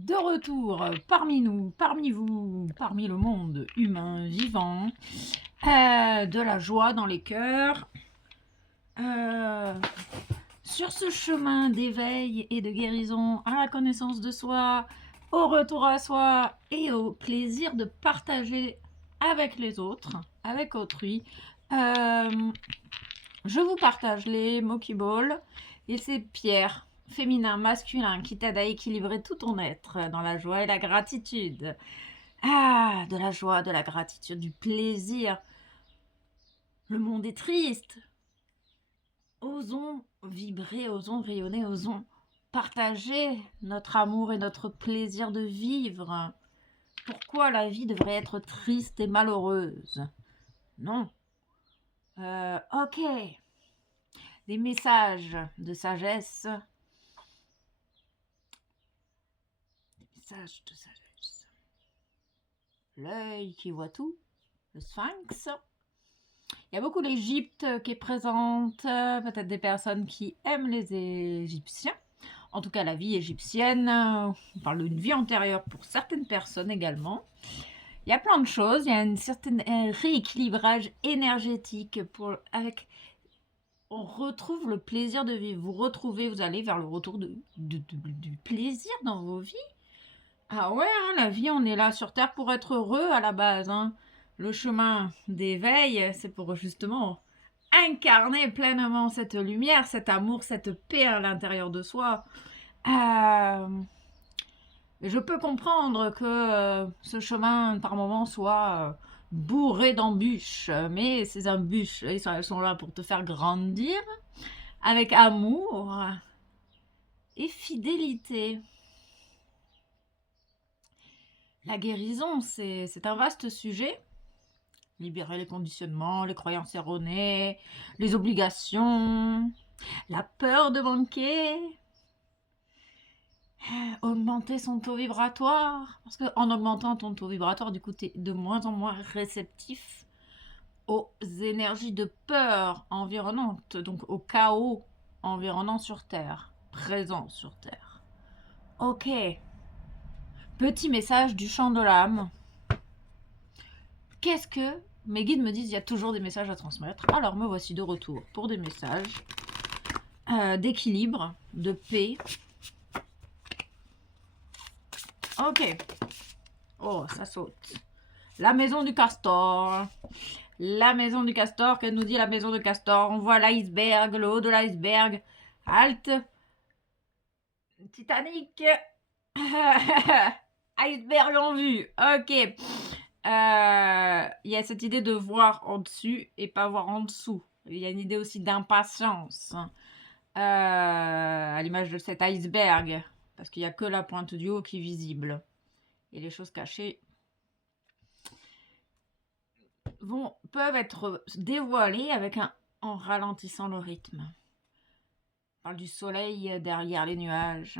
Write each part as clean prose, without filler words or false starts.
De retour parmi nous, parmi vous, parmi le monde humain vivant, de la joie dans les cœurs, euh, sur ce chemin d'éveil et de guérison à la connaissance de soi, au retour à soi et au plaisir de partager avec les autres, avec autrui. Je vous partage les Moki Balls et c'est Pierre, féminin, masculin, qui t'aide à équilibrer tout ton être dans la joie et la gratitude. Ah, de la joie, de la gratitude, du plaisir. Le monde est triste. Osons vibrer, osons rayonner, osons partager notre amour et notre plaisir de vivre. Pourquoi la vie devrait être triste et malheureuse? Non. Ok. Des messages de sagesse. Message de sagesse. L'œil qui voit tout, le sphinx. Il y a beaucoup d'Égypte qui est présente, peut-être des personnes qui aiment les Égyptiens. En tout cas, la vie égyptienne, on parle d'une vie antérieure pour certaines personnes également. Il y a plein de choses, il y a un rééquilibrage énergétique on retrouve le plaisir de vivre. Vous allez vers le retour du plaisir dans vos vies. Ah ouais, hein, la vie, on est là sur Terre pour être heureux à la base. Hein. Le chemin d'éveil, c'est pour justement incarner pleinement cette lumière, cet amour, cette paix à l'intérieur de soi. Je peux comprendre que ce chemin, par moments, soit bourré d'embûches, mais ces embûches, elles sont là pour te faire grandir avec amour et fidélité. La guérison, c'est un vaste sujet. Libérer les conditionnements, les croyances erronées, les obligations, la peur de manquer, augmenter son taux vibratoire. Parce qu'en augmentant ton taux vibratoire, du coup, tu es de moins en moins réceptif aux énergies de peur environnantes, donc au chaos environnant sur Terre, présent sur Terre. Ok. Petit message du chant de l'âme. Qu'est-ce que mes guides me disent? Il y a toujours des messages à transmettre. Alors me voici de retour pour des messages d'équilibre, de paix. Ok. Oh, ça saute. La maison du castor. La maison du castor, que nous dit la maison du castor? On voit l'iceberg, le haut de l'iceberg. Halte. Titanic. Iceberg en vue. Ok. Il y a cette idée de voir en dessus et pas voir en dessous. Il y a une idée aussi d'impatience. À l'image de cet iceberg. Parce qu'il n'y a que la pointe du haut qui est visible. Et les choses cachées peuvent être dévoilées en ralentissant le rythme. On parle du soleil derrière les nuages.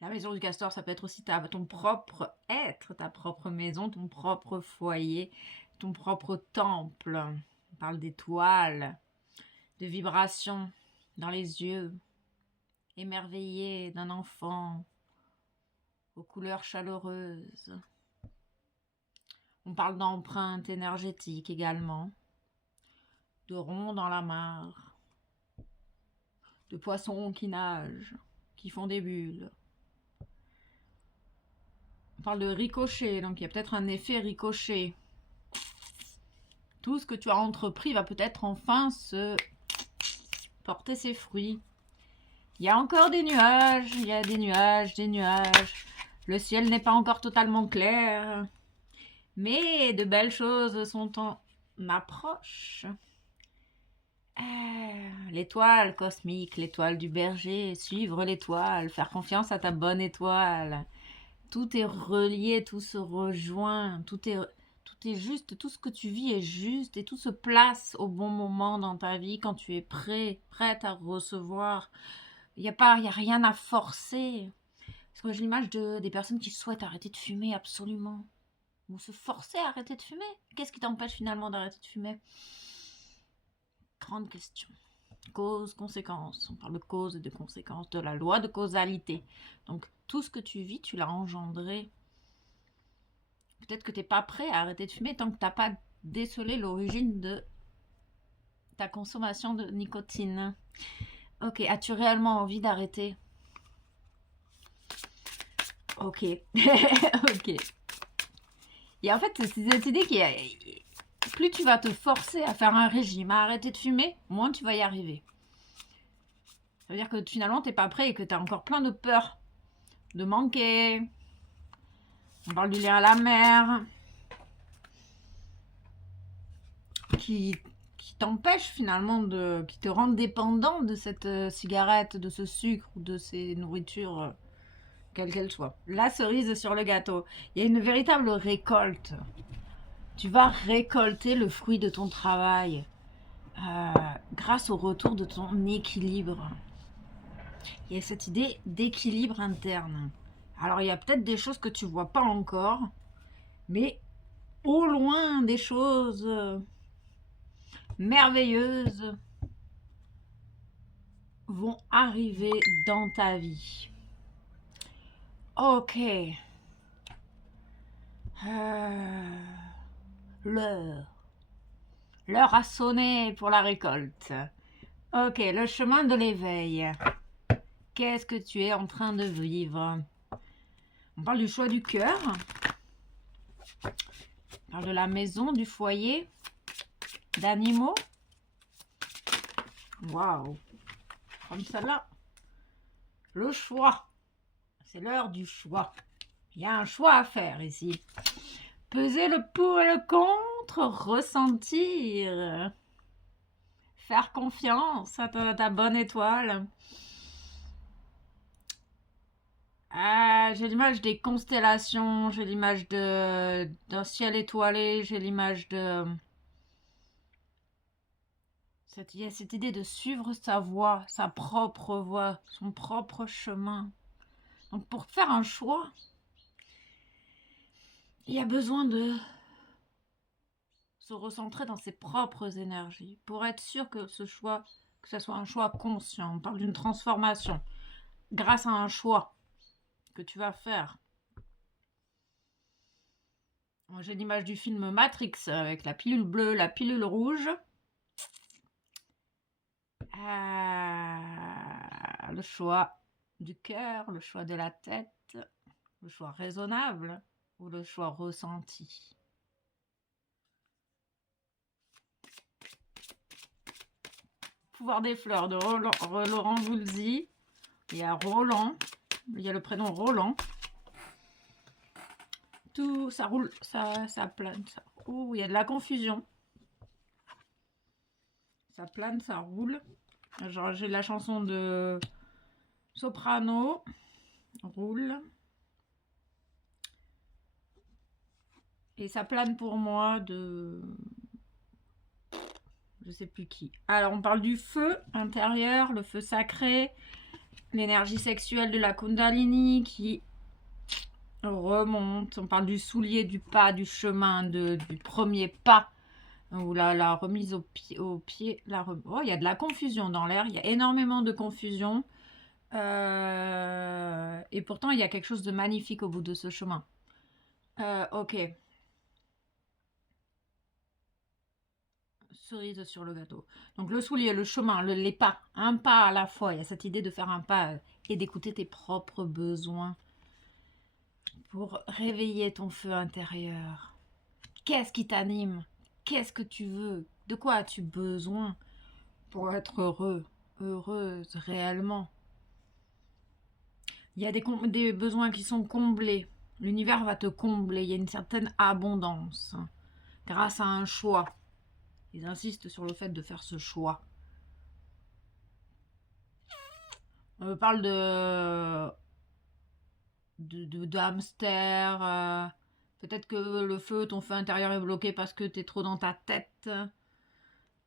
La maison du castor, ça peut être aussi ton propre être, ta propre maison, ton propre foyer, ton propre temple. On parle d'étoiles, de vibrations dans les yeux, émerveillés d'un enfant aux couleurs chaleureuses. On parle d'empreinte énergétique également, de ronds dans la mare, de poissons qui nagent, qui font des bulles. On parle de ricochet, donc il y a peut-être un effet ricochet. Tout ce que tu as entrepris va peut-être enfin se porter ses fruits. Il y a encore des nuages, il y a des nuages, des nuages. Le ciel n'est pas encore totalement clair, mais de belles choses sont en approche. L'étoile cosmique, l'étoile du berger, suivre l'étoile, faire confiance à ta bonne étoile. Tout est relié, tout se rejoint, tout est juste, tout ce que tu vis est juste et tout se place au bon moment dans ta vie quand tu es prête à recevoir. Il n'y a rien à forcer. Parce que j'ai l'image des personnes qui souhaitent arrêter de fumer absolument. Ou se forcer à arrêter de fumer. Qu'est-ce qui t'empêche finalement d'arrêter de fumer? Grande question. Cause, conséquence. On parle de cause et de conséquence, de la loi de causalité. Donc, tout ce que tu vis, tu l'as engendré. Peut-être que tu n'es pas prêt à arrêter de fumer tant que tu n'as pas décelé l'origine de ta consommation de nicotine. Ok, as-tu réellement envie d'arrêter? Ok. Ok. Et en fait, c'est cette idée qui est... Plus tu vas te forcer à faire un régime, à arrêter de fumer, moins tu vas y arriver. Ça veut dire que finalement, tu n'es pas prêt et que tu as encore plein de peurs. De manquer. On parle du lien à la mer. Qui t'empêche finalement qui te rend dépendant de cette cigarette, de ce sucre ou de ces nourritures, quelles qu'elles soient. La cerise sur le gâteau. Il y a une véritable récolte. Tu vas récolter le fruit de ton travail grâce au retour de ton équilibre. Il y a cette idée d'équilibre interne. Alors, il y a peut-être des choses que tu vois pas encore, mais au loin des choses merveilleuses vont arriver dans ta vie. Ok. L'heure. L'heure a sonné pour la récolte. Ok, le chemin de l'éveil. Qu'est-ce que tu es en train de vivre? On parle du choix du cœur. On parle de la maison, du foyer, d'animaux. Waouh! Comme celle-là. Le choix. C'est l'heure du choix. Il y a un choix à faire ici. Peser le pour et le contre, ressentir. Faire confiance à ta bonne étoile. J'ai l'image des constellations, j'ai l'image d'un ciel étoilé, j'ai l'image de... Il y a cette idée de suivre sa voie, sa propre voie, son propre chemin. Donc pour faire un choix, il y a besoin de se recentrer dans ses propres énergies pour être sûr que ce choix, que ce soit un choix conscient. On parle d'une transformation grâce à un choix que tu vas faire. J'ai l'image du film Matrix avec la pilule bleue, la pilule rouge. Le choix du cœur, le choix de la tête, le choix raisonnable ou le choix ressenti. Pouvoir des fleurs de Laurent Voulzy. Il y a Roland, il y a le prénom Roland. Tout, ça roule, ça plane. Ouh, il y a de la confusion. Ça plane, ça roule. Genre, j'ai la chanson de Soprano. Roule. Et ça plane pour moi de... Je sais plus qui. Alors, on parle du feu intérieur, le feu sacré, l'énergie sexuelle de la Kundalini qui remonte. On parle du soulier, du pas, du chemin, du premier pas, ou la remise au pied. Oh, il y a de la confusion dans l'air, il y a énormément de confusion. Et pourtant, il y a quelque chose de magnifique au bout de ce chemin. Ok. Cerise sur le gâteau. Donc le soulier, le chemin, les pas, un pas à la fois. Il y a cette idée de faire un pas et d'écouter tes propres besoins pour réveiller ton feu intérieur. Qu'est-ce qui t'anime? Qu'est-ce que tu veux? De quoi as-tu besoin pour être heureux, heureuse réellement? Il y a des besoins qui sont comblés. L'univers va te combler. Il y a une certaine abondance grâce à un choix. Ils insistent sur le fait de faire ce choix. On parle de hamster. Peut-être que ton feu intérieur est bloqué parce que tu es trop dans ta tête.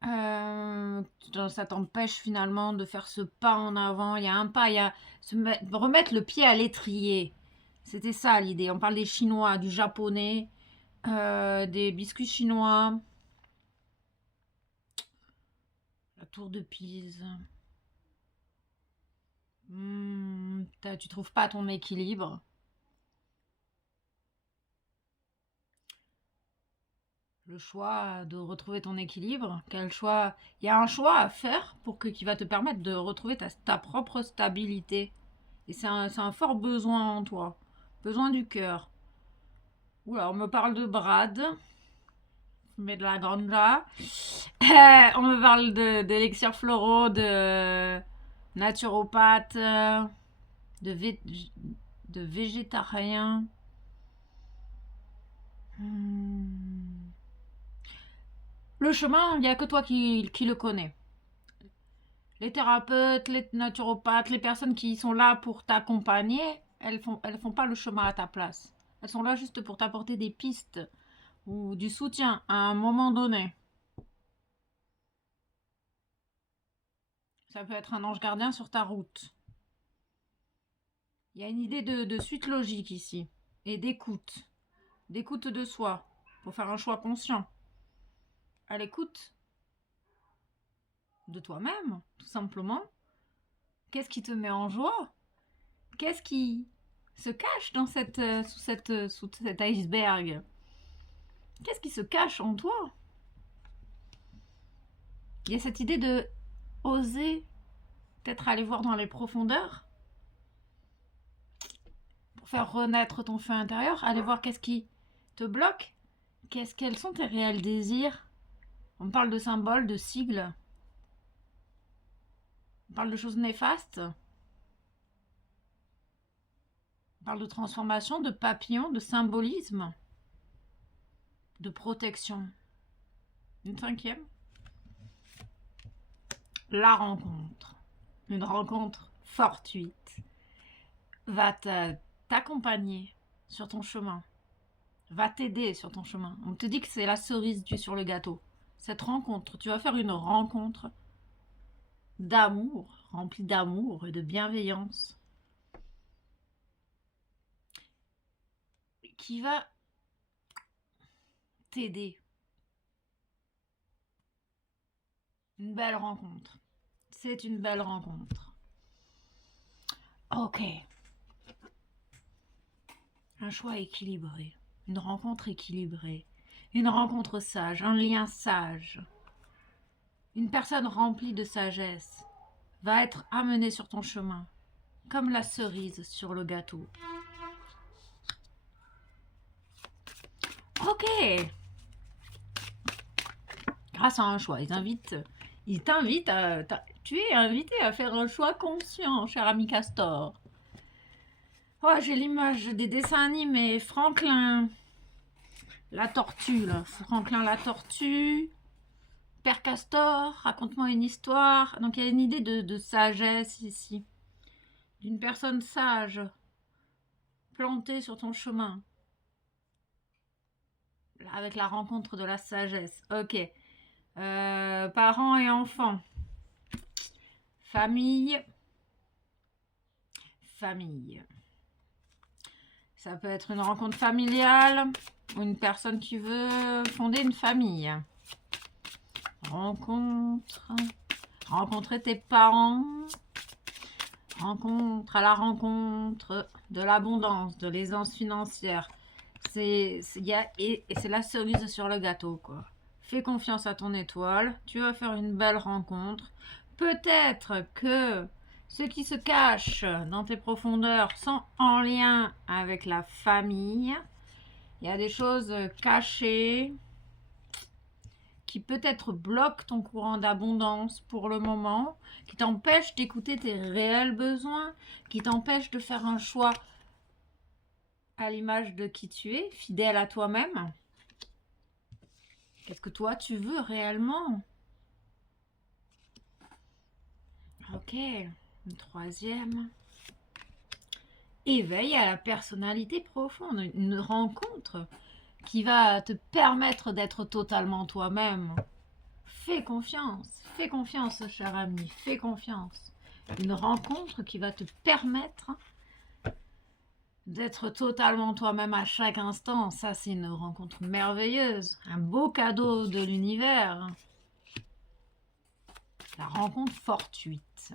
Ça t'empêche finalement de faire ce pas en avant. Il y a un pas, il y a remettre le pied à l'étrier. C'était ça l'idée. On parle des Chinois, du japonais, des biscuits chinois. Tour de Pise. Tu trouves pas ton équilibre. Le choix de retrouver ton équilibre. Quel choix? Il y a un choix à faire qui va te permettre de retrouver ta propre stabilité. Et c'est un fort besoin en toi. Besoin du cœur. Oula, on me parle de Brad. Mais de la ganja. On me parle d'élixirs floraux, de naturopathe, de végétarien. Le chemin, il n'y a que toi qui le connais. Les thérapeutes, les naturopathes, les personnes qui sont là pour t'accompagner, elles font pas le chemin à ta place. Elles sont là juste pour t'apporter des pistes ou du soutien à un moment donné. Ça peut être un ange gardien sur ta route. Il y a une idée de suite logique ici et d'écoute. D'écoute de soi pour faire un choix conscient. À l'écoute de toi-même, tout simplement. Qu'est-ce qui te met en joie? Qu'est-ce qui se cache sous cet iceberg? Qu'est-ce qui se cache en toi? Il y a cette idée de oser peut-être aller voir dans les profondeurs pour faire renaître ton feu intérieur, aller voir qu'est-ce qui te bloque, quels sont tes réels désirs. On parle de symboles, de sigles. On parle de choses néfastes. On parle de transformation, de papillon, de symbolisme, de protection. Une cinquième. La rencontre. Une rencontre fortuite va t'accompagner sur ton chemin, va t'aider sur ton chemin. On te dit que c'est la cerise sur le gâteau. Cette rencontre, tu vas faire une rencontre d'amour, remplie d'amour et de bienveillance, qui va t'aider. Une belle rencontre. C'est une belle rencontre. Ok. Un choix équilibré. Une rencontre équilibrée. Une rencontre sage. Un lien sage. Une personne remplie de sagesse va être amenée sur ton chemin, comme la cerise sur le gâteau. Ok. Grâce à un choix, ils t'invitent tu es invité à faire un choix conscient, cher ami Castor. Oh, j'ai l'image des dessins animés. Franklin, la tortue, là. Franklin, la tortue. Père Castor, raconte-moi une histoire. Donc, il y a une idée de sagesse ici. D'une personne sage, plantée sur ton chemin. Là, avec la rencontre de la sagesse. Ok. Parents et enfants. Famille. Ça peut être une rencontre familiale ou une personne qui veut fonder une famille. Rencontrer tes parents. À la rencontre de l'abondance, de l'aisance financière. Et c'est la cerise sur le gâteau, quoi. Fais confiance à ton étoile. Tu vas faire une belle rencontre. Peut-être que ce qui se cache dans tes profondeurs sont en lien avec la famille. Il y a des choses cachées qui peut-être bloquent ton courant d'abondance pour le moment, qui t'empêchent d'écouter tes réels besoins, qui t'empêchent de faire un choix à l'image de qui tu es, fidèle à toi-même. Qu'est-ce que toi tu veux réellement? Ok, une troisième. Éveil à la personnalité profonde, une rencontre qui va te permettre d'être totalement toi-même. Fais confiance, cher ami, fais confiance. Une rencontre qui va te permettre d'être totalement toi-même à chaque instant. Ça, c'est une rencontre merveilleuse, un beau cadeau de l'univers. La rencontre fortuite.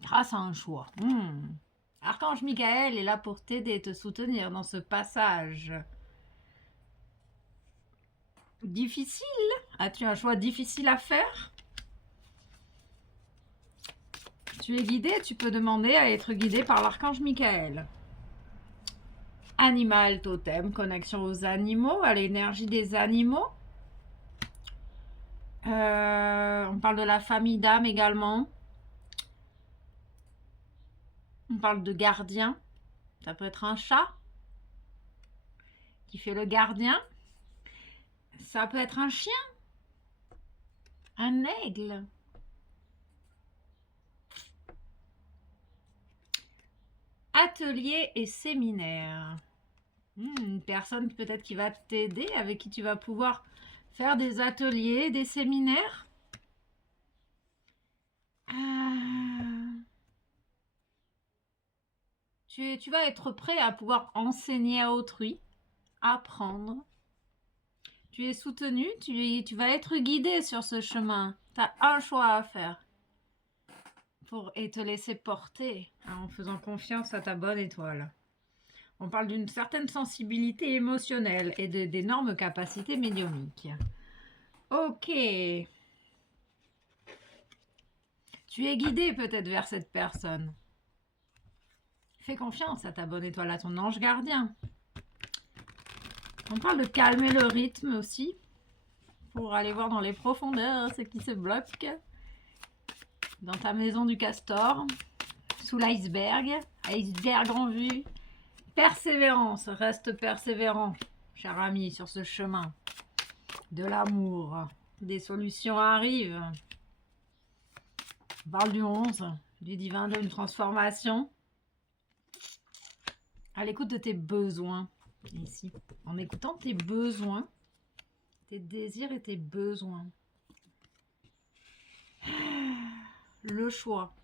Grâce à un choix. Archange Michael est là pour t'aider, te soutenir dans ce passage. Difficile? As-tu un choix difficile à faire? Tu es guidé, tu peux demander à être guidé par l'archange Michael. Animal totem, connexion aux animaux, à l'énergie des animaux. On parle de la famille d'âme également. On parle de gardien. Ça peut être un chat qui fait le gardien. Ça peut être un chien. Un aigle. Atelier et séminaire. Une personne peut-être qui va t'aider, avec qui tu vas pouvoir faire des ateliers, des séminaires. Tu vas être prêt à pouvoir enseigner à autrui, apprendre. Tu es soutenu, tu vas être guidé sur ce chemin. Tu as un choix à faire et te laisser porter en faisant confiance à ta bonne étoile. On parle d'une certaine sensibilité émotionnelle et d'énormes capacités médiumniques. Ok. Tu es guidé peut-être vers cette personne. Fais confiance à ta bonne étoile, à ton ange gardien. On parle de calmer le rythme aussi, pour aller voir dans les profondeurs ce qui se bloque. Dans ta maison du castor, sous l'iceberg, iceberg en vue. Persévérance, reste persévérant, cher ami, sur ce chemin de l'amour. Des solutions arrivent. On parle du 11, du divin, d'une transformation. À l'écoute de tes besoins, ici. En écoutant tes besoins, tes désirs et tes besoins. Le choix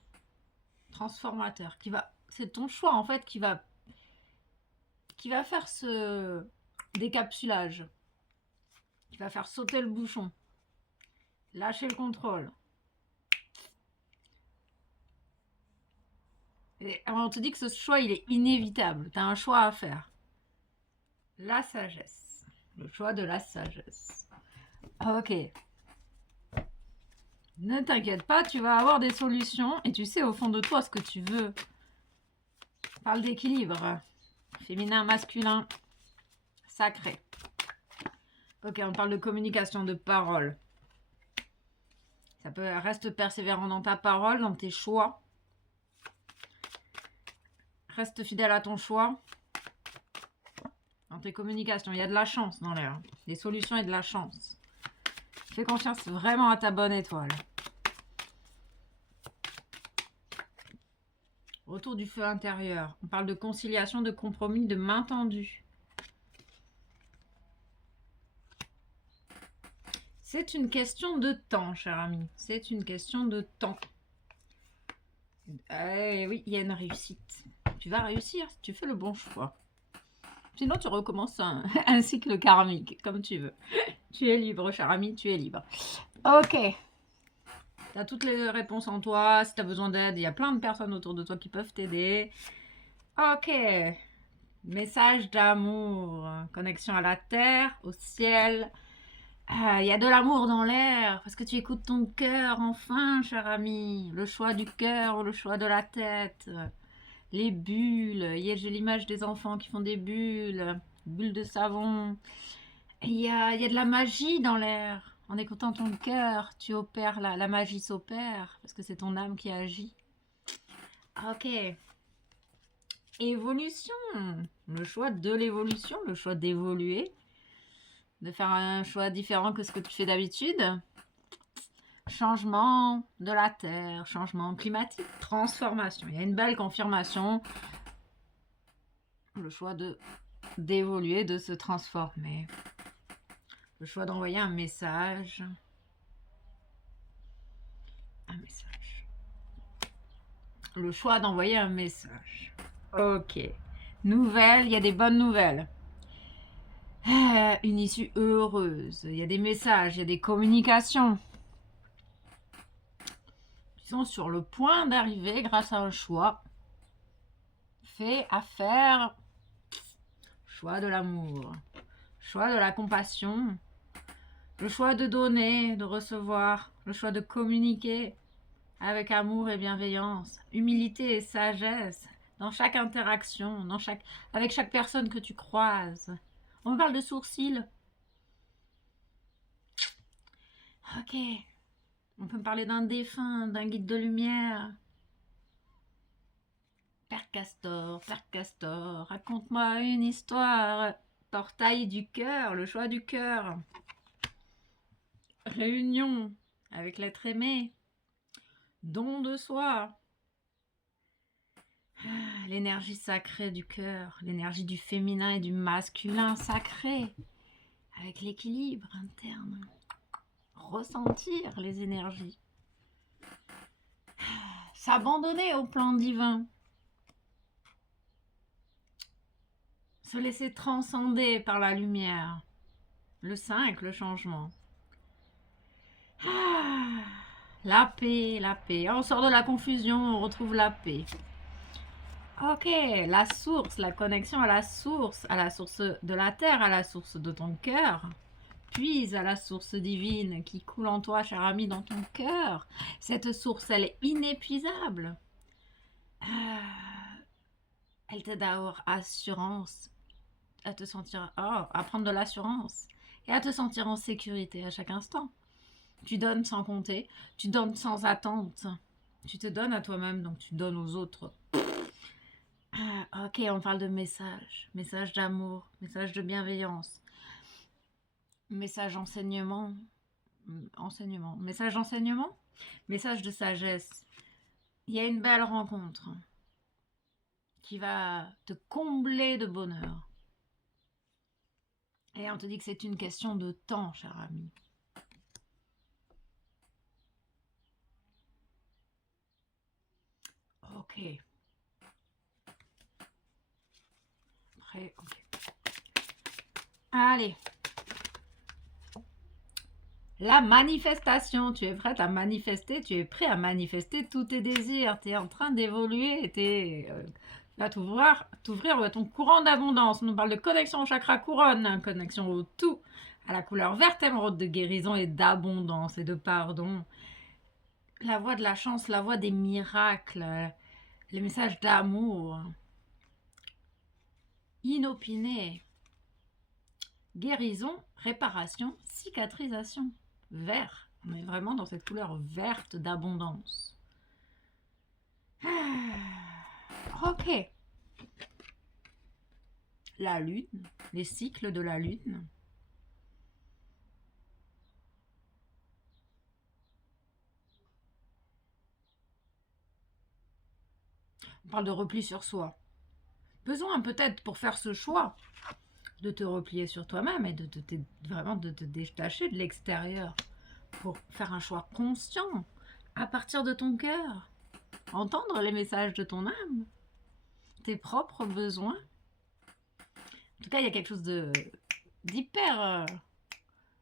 transformateur c'est ton choix en fait qui va faire ce décapsulage, qui va faire sauter le bouchon, lâcher le contrôle. Et on te dit que ce choix il est inévitable, tu as un choix à faire. La sagesse, le choix de la sagesse. Ok. Ne t'inquiète pas, tu vas avoir des solutions et tu sais au fond de toi ce que tu veux. On parle d'équilibre. Féminin, masculin, sacré. Ok, on parle de communication, de parole. Reste persévérant dans ta parole, dans tes choix. Reste fidèle à ton choix. Dans tes communications, il y a de la chance dans l'air. Des solutions et de la chance. Fais confiance vraiment à ta bonne étoile. Retour du feu intérieur. On parle de conciliation, de compromis, de main tendue. C'est une question de temps, cher ami. C'est une question de temps. Oui, il y a une réussite. Tu vas réussir si tu fais le bon choix. Sinon, tu recommences un cycle karmique, comme tu veux. Tu es libre, cher ami, tu es libre. Ok. Tu as toutes les réponses en toi. Si tu as besoin d'aide, il y a plein de personnes autour de toi qui peuvent t'aider. Ok. Message d'amour. Connexion à la terre, au ciel. Il y a de l'amour dans l'air. Parce que tu écoutes ton cœur, enfin, cher ami. Le choix du cœur ou le choix de la tête. Les bulles. J'ai l'image des enfants qui font des bulles. Bulles de savon. Il y a de la magie dans l'air. En écoutant ton cœur, tu opères, la magie s'opère, parce que c'est ton âme qui agit. Ok. Évolution. Le choix de l'évolution, le choix d'évoluer. De faire un choix différent que ce que tu fais d'habitude. Changement de la terre, changement climatique, transformation. Il y a une belle confirmation. Le choix d'évoluer, de se transformer. Le choix d'envoyer un message. Un message. Le choix d'envoyer un message. Ok. Nouvelles, il y a des bonnes nouvelles. Une issue heureuse. Il y a des messages, il y a des communications. qui sont sur le point d'arriver grâce à un choix fait à faire. Choix de l'amour, choix de la compassion, le choix de donner, de recevoir, le choix de communiquer avec amour et bienveillance, humilité et sagesse dans chaque interaction, avec chaque personne que tu croises. On me parle de sourcils. Ok. On peut me parler d'un défunt, d'un guide de lumière. Père Castor, raconte-moi une histoire. Portail du cœur, le choix du cœur. Réunion avec l'être aimé. Don de soi. L'énergie sacrée du cœur, l'énergie du féminin et du masculin sacré, avec l'équilibre interne. Ressentir les énergies. S'abandonner au plan divin. Se laisser transcender par la lumière. Le 5, le changement. La paix, la paix. On sort de la confusion, on retrouve la paix. Ok, la source, la connexion à la source de la terre, à la source de ton cœur. Puise à la source divine qui coule en toi, cher ami, dans ton cœur. Cette source, elle est inépuisable. Elle t'aide à avoir assurance, à te sentir, à prendre de l'assurance et à te sentir en sécurité à chaque instant. Tu donnes sans compter, tu donnes sans attente. Tu te donnes à toi-même, donc tu donnes aux autres. Ok, on parle de message. Message d'amour, message de bienveillance. Message enseignement. Message d'enseignement. Message de sagesse. Il y a une belle rencontre qui va te combler de bonheur. Et on te dit que c'est une question de temps, cher ami. Ok. Prêt, ok. Allez. La manifestation, tu es prête à manifester, tu es prêt à manifester tous tes désirs, tu es en train d'évoluer, tu vas t'ouvrir ton courant d'abondance. On nous parle de connexion au chakra couronne, connexion au tout, à la couleur verte émeraude de guérison et d'abondance et de pardon. La voix de la chance, la voix des miracles, les messages d'amour. Inopiné. Guérison, réparation, cicatrisation. Vert. On est vraiment dans cette couleur verte d'abondance. Ok. La lune, les cycles de la lune. On parle de repli sur soi. Besoin peut-être pour faire ce choix de te replier sur toi-même et vraiment de te détacher de l'extérieur pour faire un choix conscient à partir de ton cœur. Entendre les messages de ton âme, tes propres besoins. En tout cas, il y a quelque chose d'hyper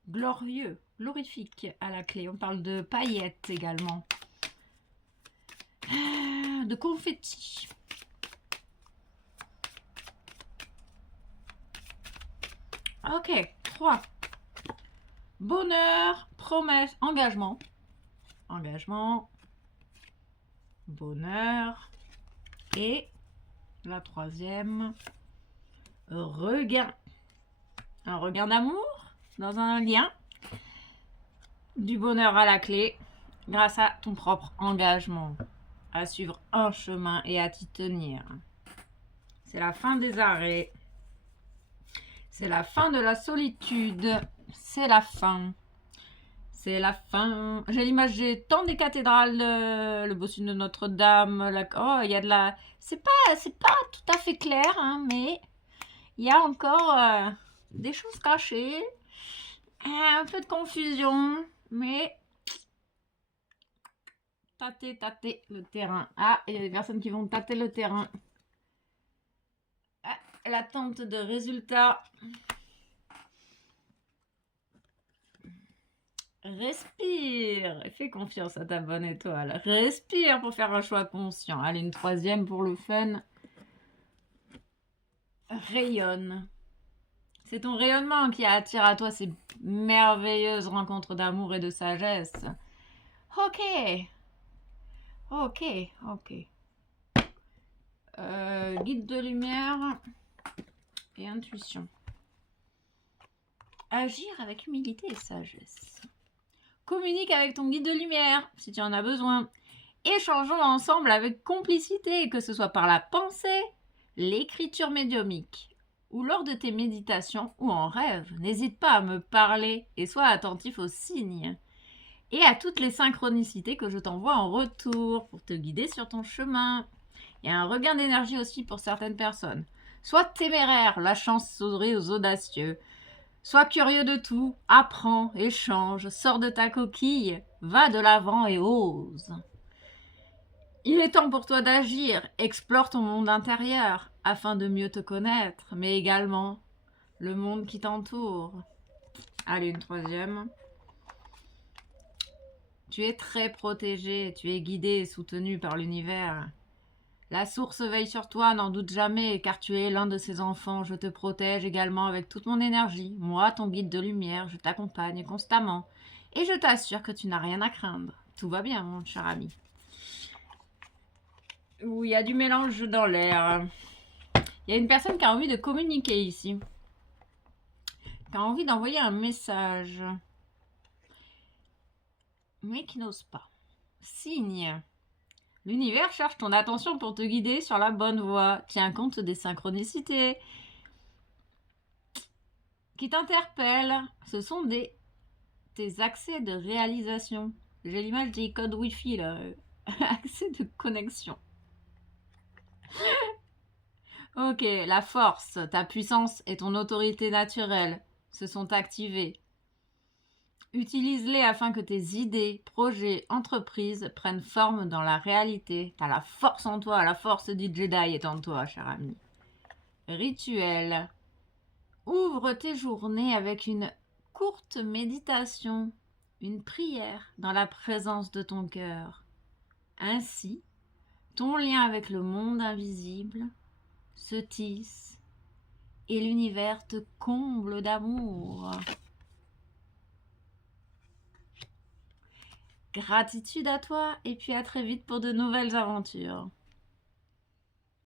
glorieux, glorifique à la clé. On parle de paillettes également. De confettis. Ok, 3. Bonheur, promesse, engagement. Engagement, bonheur. Et la troisième, regain. Un regain d'amour dans un lien. Du bonheur à la clé grâce à ton propre engagement à suivre un chemin et à t'y tenir. C'est la fin des arrêts. C'est la fin de la solitude. C'est la fin. C'est la fin. J'ai l'image des temps des cathédrales, le bossu de Notre-Dame. Oh, il y a de la... C'est pas tout à fait clair, hein, mais il y a encore des choses cachées. Un peu de confusion, mais tâter le terrain. Ah, il y a des personnes qui vont tâter le terrain. Ah, l'attente de résultats. Respire et fais confiance à ta bonne étoile. Respire pour faire un choix conscient. Allez, une troisième pour le fun. Rayonne. C'est ton rayonnement qui attire à toi ces merveilleuses rencontres d'amour et de sagesse. Ok. Ok, ok. Guide de lumière et intuition. Agir avec humilité et sagesse. Communique avec ton guide de lumière si tu en as besoin. Échangeons ensemble avec complicité, que ce soit par la pensée, l'écriture médiumique ou lors de tes méditations ou en rêve. N'hésite pas à me parler et sois attentif aux signes et à toutes les synchronicités que je t'envoie en retour pour te guider sur ton chemin. Il y a un regain d'énergie aussi pour certaines personnes. Sois téméraire, la chance sourit aux audacieux. Sois curieux de tout, apprends, échange, sors de ta coquille, va de l'avant et ose. Il est temps pour toi d'agir, explore ton monde intérieur afin de mieux te connaître, mais également le monde qui t'entoure. Allez, une troisième. Tu es très protégé, tu es guidé et soutenu par l'univers. La source veille sur toi, n'en doute jamais, car tu es l'un de ses enfants. Je te protège également avec toute mon énergie. Moi, ton guide de lumière, je t'accompagne constamment. Et je t'assure que tu n'as rien à craindre. Tout va bien, mon cher ami. Oui, il y a du mélange dans l'air. Il y a une personne qui a envie de communiquer ici. Qui a envie d'envoyer un message. Mais qui n'ose pas. Signe. L'univers cherche ton attention pour te guider sur la bonne voie. Tiens compte des synchronicités qui t'interpellent. Ce sont tes accès de réalisation. J'ai l'image des codes Wi-Fi là. Accès de connexion. Ok, la force, ta puissance et ton autorité naturelle se sont activés. Utilise-les afin que tes idées, projets, entreprises prennent forme dans la réalité. T'as la force en toi, la force du Jedi est en toi, cher ami. Rituel. Ouvre tes journées avec une courte méditation, une prière dans la présence de ton cœur. Ainsi, ton lien avec le monde invisible se tisse et l'univers te comble d'amour. Gratitude à toi et puis à très vite pour de nouvelles aventures.